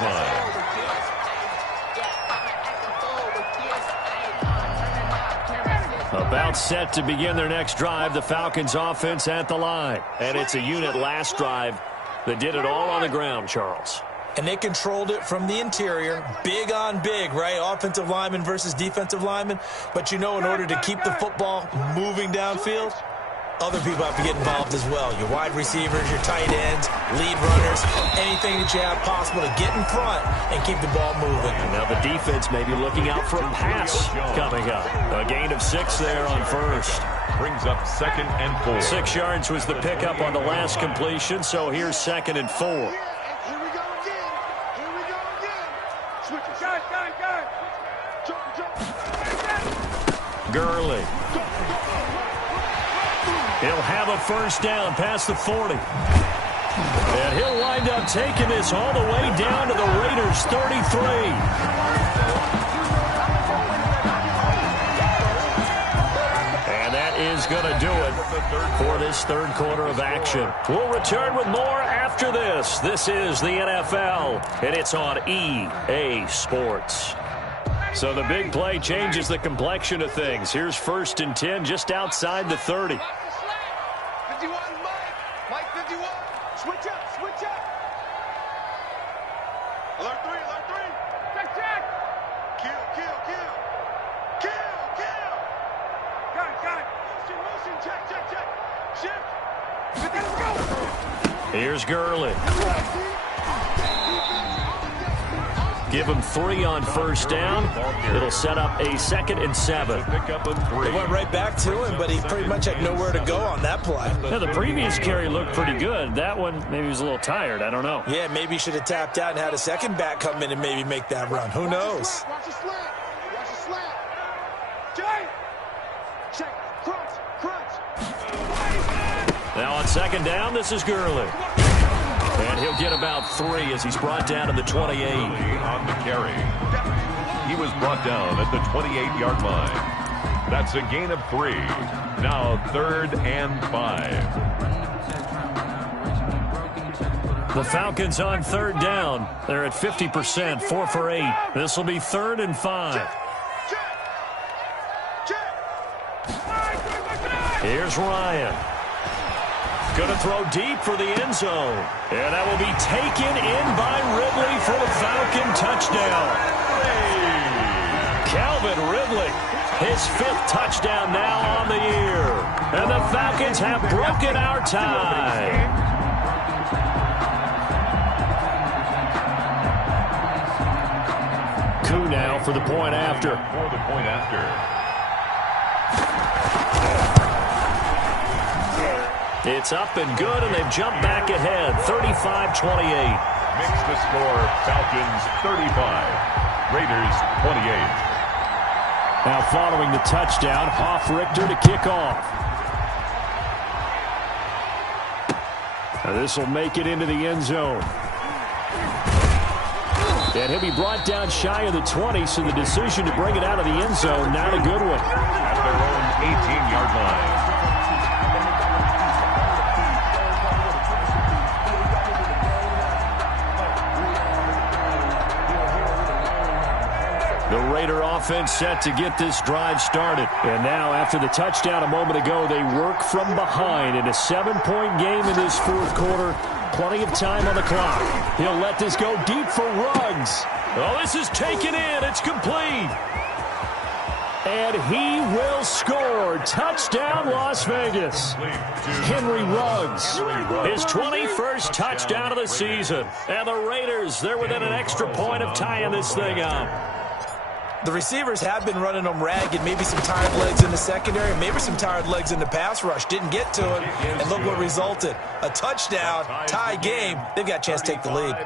line. About set to begin their next drive, the Falcons offense at the line. And it's a unit last drive that did it all on the ground, Charles. And they controlled it from the interior, big on big, right? Offensive lineman versus defensive lineman. But you know, in order to keep the football moving downfield, other people have to get involved as well. Your wide receivers, your tight ends, lead runners, anything that you have possible to get in front and keep the ball moving. And now the defense may be looking out for a pass coming up. A gain of 6 there on first. Brings up 2nd and 4. 6 yards was the pickup on the last completion, so here's 2nd and 4. Gurley. He'll have a first down past the 40. And he'll wind up taking this all the way down to the Raiders' 33. And that is going to do it for this 3rd quarter of action. We'll return with more after this. This is the NFL, and it's on EA Sports. So the big play changes the complexion of things. Here's 1st and 10 just outside the 30. 51, Mike 51. Switch up. Alert 3. Check. Kill. Got it. Motion, check. Shift. Let's go. Here's Gurley. Give him 3 on first down. It'll set up a 2nd and 7. They went right back to him, but he pretty much had nowhere to go on that play. Yeah, the previous carry looked pretty good. That one, maybe he was a little tired. I don't know. Yeah, maybe he should have tapped out and had a second back come in and maybe make that run. Who knows? Watch the slant. Jay. Check. Crunch. Now on 2nd down, this is Gurley. And he'll get about 3 as he's brought down to the 28. On the carry. He was brought down at the 28-yard line. That's a gain of 3. Now 3rd and 5. The Falcons on 3rd down. They're at 50%, 4 for 8. This will be 3rd and 5. Here's Ryan. Going to throw deep for the end zone. And that will be taken in by Ridley for the Falcon touchdown. Calvin Ridley, his 5th touchdown now on the year. And the Falcons have broken our tie. Coup now for the point after. It's up and good, and they've jumped back ahead, 35-28. Makes the score Falcons 35, Raiders 28. Now following the touchdown, Hoff-Richter to kick off. Now this will make it into the end zone. And he'll be brought down shy of the 20, so the decision to bring it out of the end zone, not a good one. At their own 18-yard line. The Raider offense set to get this drive started. And now, after the touchdown a moment ago, they work from behind in a 7-point game in this 4th quarter. Plenty of time on the clock. He'll let this go deep for Ruggs. Oh, this is taken in. It's complete. And he will score. Touchdown, Las Vegas. Henry Ruggs, his 21st touchdown of the season. And the Raiders, they're within an extra point of tying this thing up. The receivers have been running them ragged, maybe some tired legs in the secondary, maybe some tired legs in the pass rush. Didn't get to it, and look what resulted. A touchdown, tie game. They've got a chance to take the lead.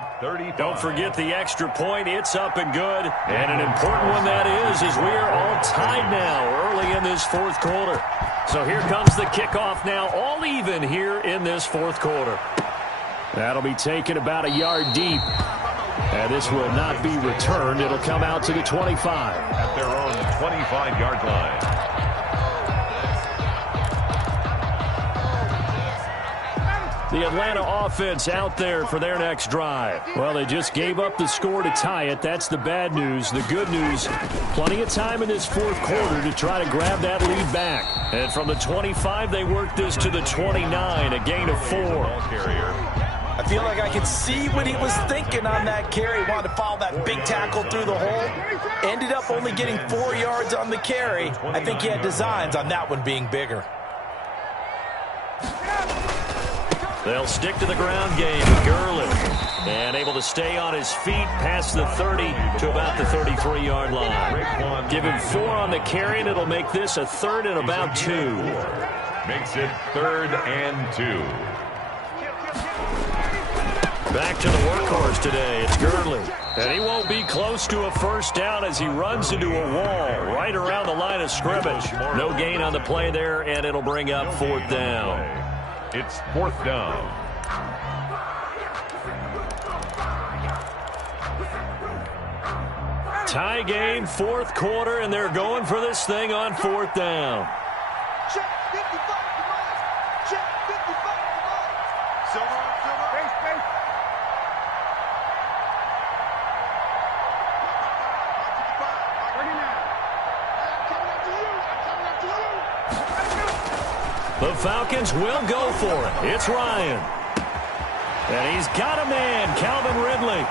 Don't forget the extra point. It's up and good. And an important one that is, as we are all tied now early in this fourth quarter. So here comes the kickoff now, all even here in this fourth quarter. That'll be taken about a yard deep. And this will not be returned. It'll come out to the 25. At their own 25-yard line. The Atlanta offense out there for their next drive. Well, they just gave up the score to tie it. That's the bad news. The good news, plenty of time in this fourth quarter to try to grab that lead back. And from the 25, they work this to the 29, a gain of 4. I feel like I could see what he was thinking on that carry. Wanted to follow that big tackle through the hole. Ended up only getting 4 yards on the carry. I think he had designs on that one being bigger. They'll stick to the ground game with Gurley. And able to stay on his feet past the 30 to about the 33-yard line. Give him 4 on the carry, and it'll make this a 3rd and about 2. Makes it 3rd and 2. Back to the workhorse today. It's Gurley. And he won't be close to a first down as he runs into a wall right around the line of scrimmage. No gain on the play there, and it'll bring up 4th down. It's 4th down. Tie game, fourth quarter, and they're going for this thing on 4th down. Check 55, check 55, Silver, base, base. The Falcons will go for it. It's Ryan. And he's got a man, Calvin Ridley.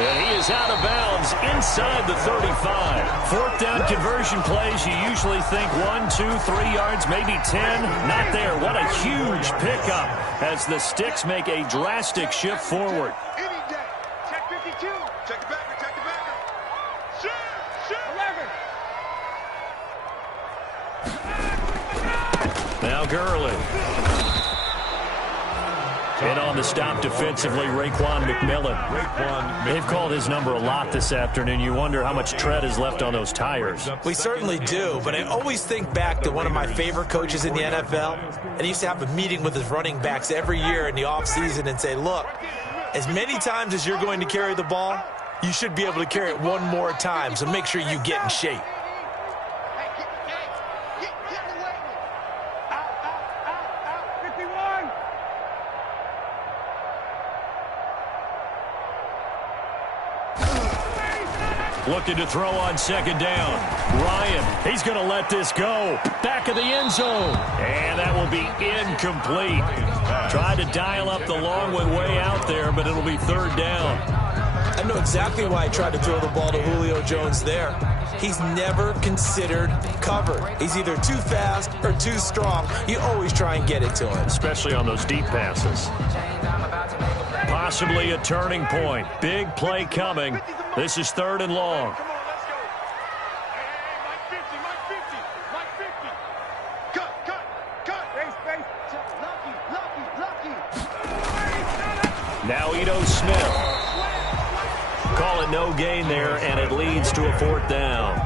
And he is out of bounds inside the 35. 4th down conversion plays, you usually think 1, 2, 3 yards, maybe 10. Not there. What a huge pickup as the Sticks make a drastic shift forward. Any day. Check 52. Check the backer, check the backer. Shoot, 11. Now Gurley. And on the stop defensively, Raekwon McMillan. They've called his number a lot this afternoon. You wonder how much tread is left on those tires. We certainly do, but I always think back to one of my favorite coaches in the NFL, and he used to have a meeting with his running backs every year in the offseason and say, look, as many times as you're going to carry the ball, you should be able to carry it one more time, so make sure you get in shape. Looking to throw on 2nd down. Ryan, he's going to let this go. Back of the end zone. And that will be incomplete. Tried to dial up the long one way out there, but it'll be 3rd down. I know exactly why I tried to throw the ball to Julio Jones there. He's never considered covered. He's either too fast or too strong. You always try and get it to him. Especially on those deep passes. Possibly a turning point. Big play coming. This is 3rd and long. Come on, let's go. Hey, Mike 50, Mike 50. Cut. Base. Lucky. Now Ito Smith. Call it no gain there, and it leads to a 4th down.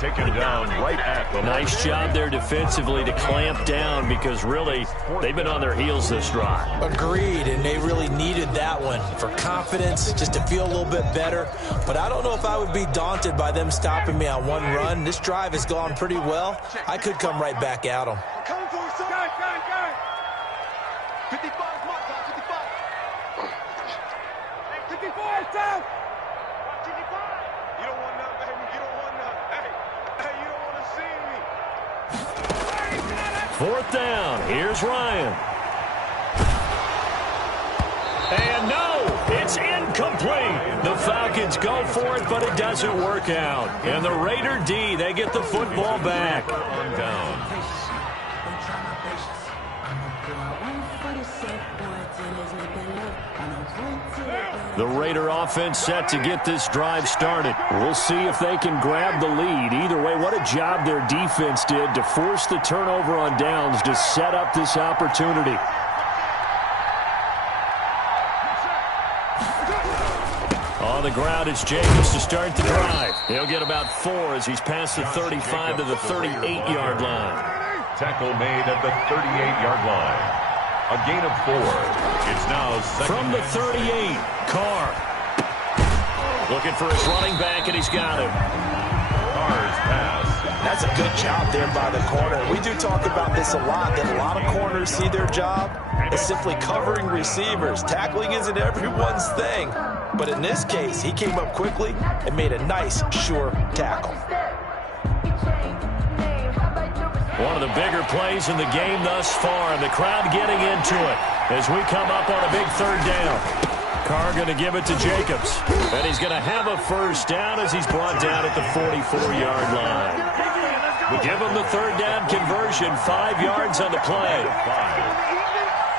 Taken down right at the line. Nice job there defensively to clamp down because really they've been on their heels this drive. Agreed, and they really needed that one for confidence, just to feel a little bit better. But I don't know if I would be daunted by them stopping me on one run. This drive has gone pretty well. I could come right back at them. Coming for you, son. Gun. 55 is my ball, 55. 54 is down. 55. You don't want none, baby. You don't want none. Hey, you don't want to see me. 4th down. Here's Ryan. And no, it's incomplete. The Falcons go for it, but it doesn't work out. And the Raider D, they get the football back. On down. The Raider offense set to get this drive started. We'll see if they can grab the lead. Either way, what a job their defense did to force the turnover on downs to set up this opportunity. On the ground, it's Jacobs to start the drive. He'll get about 4 as he's past the 35 to the 38-yard line. Tackle made at the 38-yard line. A gain of 4. It's now second. From the 38, Carr. Looking for his running back, and he's got him. Carr's pass. That's a good job there by the corner. We do talk about this a lot, that a lot of corners see their job as simply covering receivers. Tackling isn't everyone's thing. But in this case, he came up quickly and made a nice, sure tackle. One of the bigger plays in the game thus far, and the crowd getting into it as we come up on a big third down. Carr going to give it to Jacobs, and he's going to have a first down as he's brought down at the 44-yard line. We give him the third down conversion, 5 yards on the play.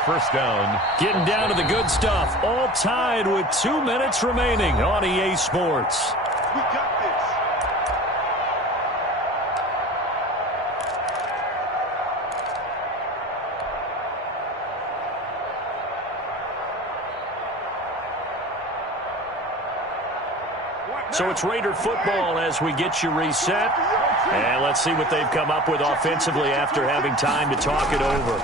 First down. Getting down to the good stuff, all tied with 2 minutes remaining on EA Sports. We got this. So it's Raider football as we get you reset. And let's see what they've come up with offensively after having time to talk it over.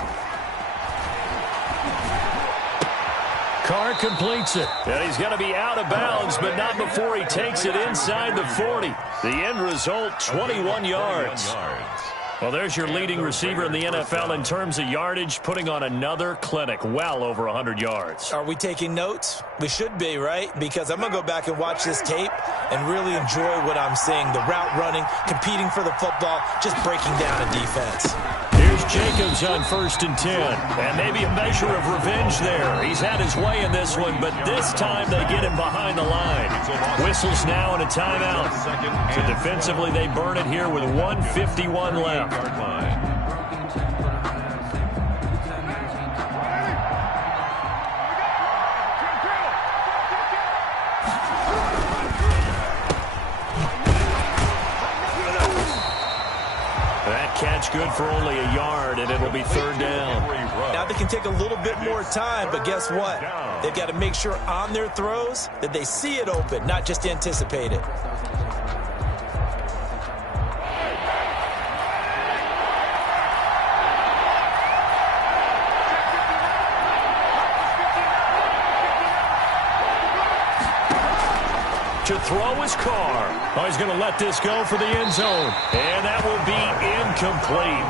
Carr completes it. And he's going to be out of bounds, but not before he takes it inside the 40. The end result, 21 yards. Well, there's your leading receiver in the NFL in terms of yardage, putting on another clinic, well over 100 yards. Are we taking notes? We should be, right? Because I'm going to go back and watch this tape and really enjoy what I'm seeing. The route running, competing for the football, just breaking down a defense. Here's Jacobs on 1st and 10. And maybe a measure of revenge there. He's had his way in this one, but this time they get him behind the line. Whistles now and a timeout. So defensively, they burn it here with 1:51 left. That catch good for only a yard, and it'll be third down. Now they can take a little bit more time, but guess what? They've got to make sure on their throws that they see it open, not just anticipate it. To throw is Carr. Oh, he's going to let this go for the end zone. And that will be incomplete.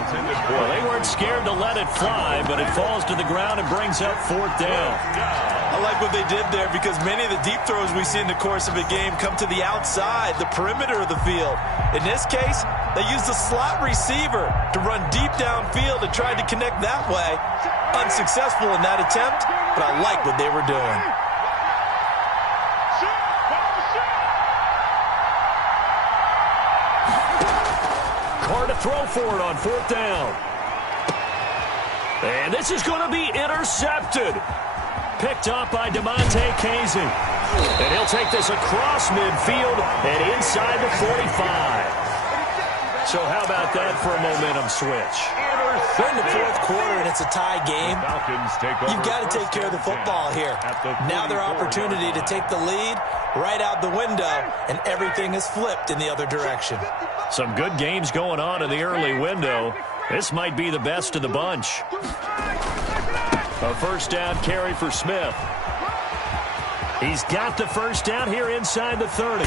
Well, they weren't scared to let it fly, but it falls to the ground and brings up 4th down. I like what they did there because many of the deep throws we see in the course of a game come to the outside, the perimeter of the field. In this case, they used the slot receiver to run deep downfield and tried to connect that way. Unsuccessful in that attempt, but I like what they were doing. Carr to throw for it on 4th down. And this is going to be intercepted. Picked up by DeMonte Casey. And he'll take this across midfield and inside the 45. So how about that for a momentum switch? We're in the 4th quarter and it's a tie game. You've got to take care of the football here. Now their opportunity to take the lead right out the window, and everything is flipped in the other direction. Some good games going on in the early window. This might be the best of the bunch. A first down carry for Smith. He's got the first down here inside the 30.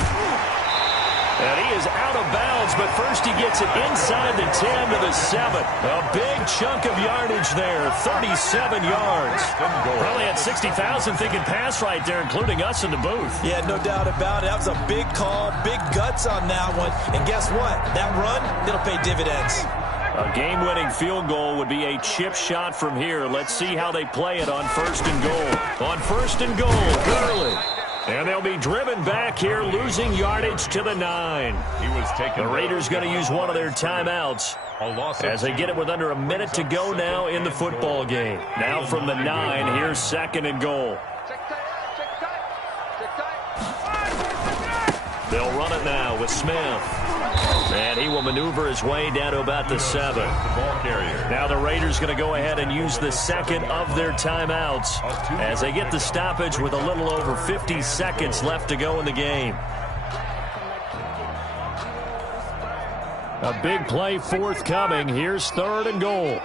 And he is out of bounds, but first he gets it inside the 10 to the 7. A big chunk of yardage there, 37 yards. Probably had 60,000 thinking pass right there, including us in the booth. Yeah, no doubt about it. That was a big call, big guts on that one. And guess what? That run, it'll pay dividends. A game-winning field goal would be a chip shot from here. Let's see how they play it on 1st and goal. On 1st and goal, Gurley. And they'll be driven back here, losing yardage to the 9. The Raiders going to use one of their timeouts as they get it with under a minute to go now in the football game. Now from the 9, here's 2nd and goal. They'll run it now with Smith. And he will maneuver his way down to about the 7. Now the Raiders going to go ahead and use the 2nd of their timeouts as they get the stoppage with a little over 50 seconds left to go in the game. A big play forthcoming. Here's 3rd and goal.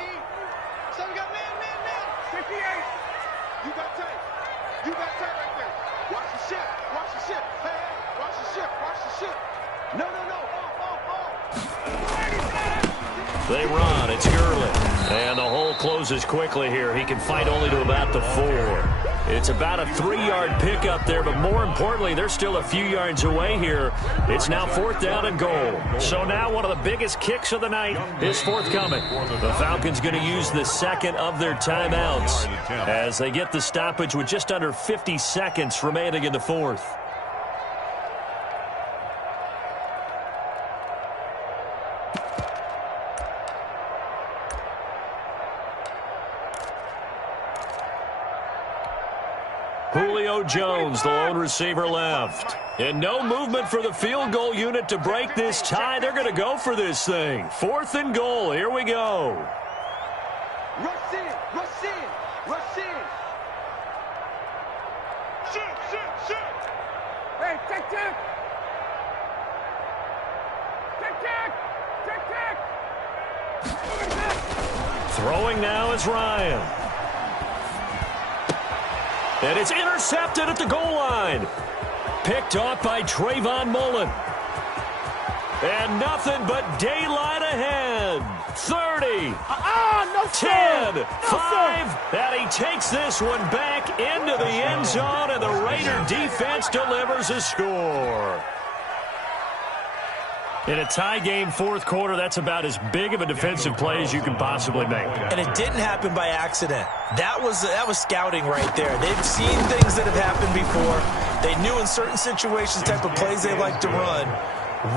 They run. It's Gurley. And the hole closes quickly here. He can fight only to about the 4. It's about a 3-yard pickup there, but more importantly, they're still a few yards away here. It's now 4th down and goal. So now one of the biggest kicks of the night is forthcoming. The Falcons going to use the 2nd of their timeouts as they get the stoppage with just under 50 seconds remaining in the 4th. Julio Jones, the lone receiver left. And no movement for the field goal unit to break this tie. They're going to go for this thing. 4th and goal. Here we go. Rush in, rush in, rush in. Shoot. Hey, tic-tac. Tic-tac. Throwing now is Ryan. And it's intercepted at the goal line. Picked off by Trayvon Mullen. And nothing but daylight ahead. 30. No 10. No 5. And he takes this one back into the end zone, and the Raider defense delivers a score. In a tie game, 4th quarter, that's about as big of a defensive play as you can possibly make. And it didn't happen by accident. That was scouting right there. They've seen things that have happened before. They knew in certain situations the type of plays they like to run,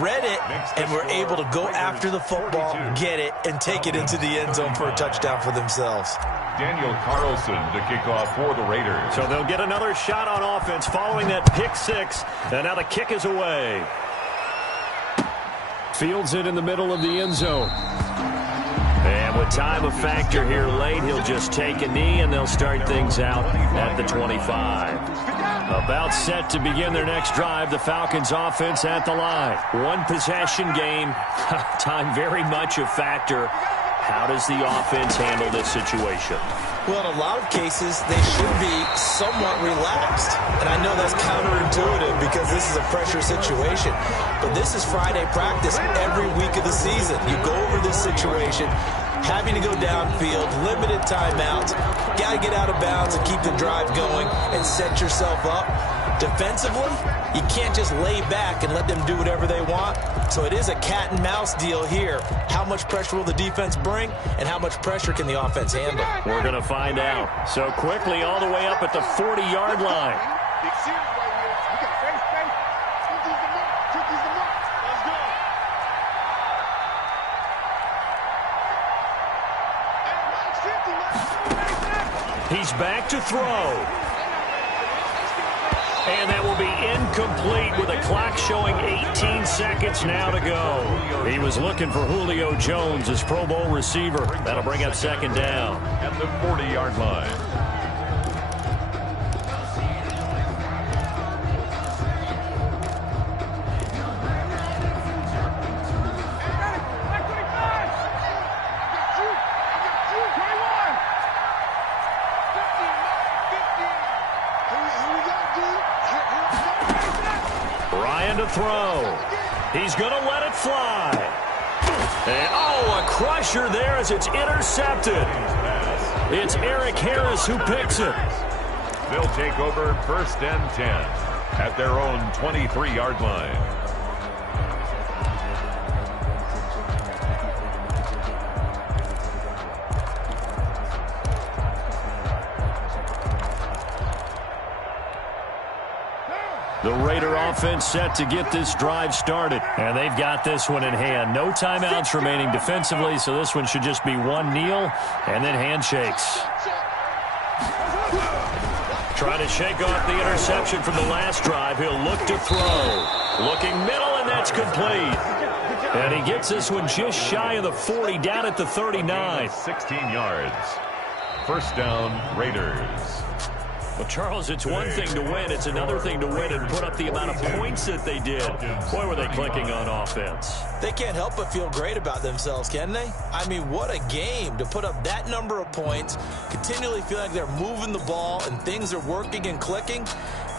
read it, and were able to go after the football, get it, and take it into the end zone for a touchdown for themselves. Daniel Carlson to kick off for the Raiders. So they'll get another shot on offense following that pick 6, and now the kick is away. Fields it in the middle of the end zone. And with time a factor here late, he'll just take a knee, and they'll start things out at the 25. About set to begin their next drive, the Falcons offense at the line. 1 possession game. Time very much a factor. How does the offense handle this situation? Well, in a lot of cases, they should be somewhat relaxed. And I know that's counterintuitive because this is a pressure situation. But this is Friday practice every week of the season. You go over this situation, having to go downfield, limited timeouts, got to get out of bounds and keep the drive going and set yourself up. Defensively, you can't just lay back and let them do whatever they want. So it is a cat and mouse deal here. How much pressure will the defense bring, and how much pressure can the offense handle? We're going to find out. So quickly all the way up at the 40-yard line. Big series right here. We got face. Tookie's the mark. Let's go. Hey, He's back to throw. And that will be incomplete with a clock showing 18 seconds now to go. He was looking for Julio Jones, his Pro Bowl receiver. That'll bring up 2nd down. At the 40-yard line. Ryan to throw. He's going to let it fly. And, oh, a crusher there as it's intercepted. It's Eric Harris who picks it. They'll take over 1st and 10 at their own 23-yard line. The Raider offense set to get this drive started. And they've got this one in hand. No timeouts remaining defensively, so this one should just be one kneel and then handshakes. Trying to shake off the interception from the last drive. He'll look to throw. Looking middle, and that's complete. And he gets this one just shy of the 40, down at the 39. 16 yards. First down, Raiders. Well, Charles, it's one thing to win. It's another thing to win and put up the amount of points that they did. Boy, were they clicking on offense. They can't help but feel great about themselves, can they? I mean, what a game to put up that number of points, continually feel like they're moving the ball and things are working and clicking.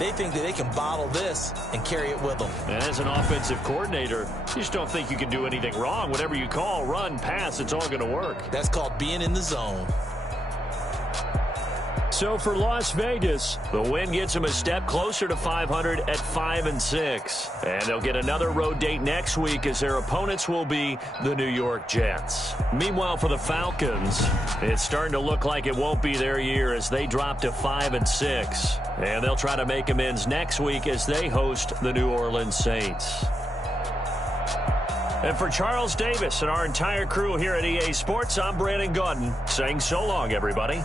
They think that they can bottle this and carry it with them. And as an offensive coordinator, you just don't think you can do anything wrong. Whatever you call, run, pass, it's all going to work. That's called being in the zone. So for Las Vegas, the win gets them a step closer to 500 at 5-6. And they'll get another road date next week as their opponents will be the New York Jets. Meanwhile, for the Falcons, it's starting to look like it won't be their year as they drop to 5-6. And they'll try to make amends next week as they host the New Orleans Saints. And for Charles Davis and our entire crew here at EA Sports, I'm Brandon Gaudin saying so long, everybody.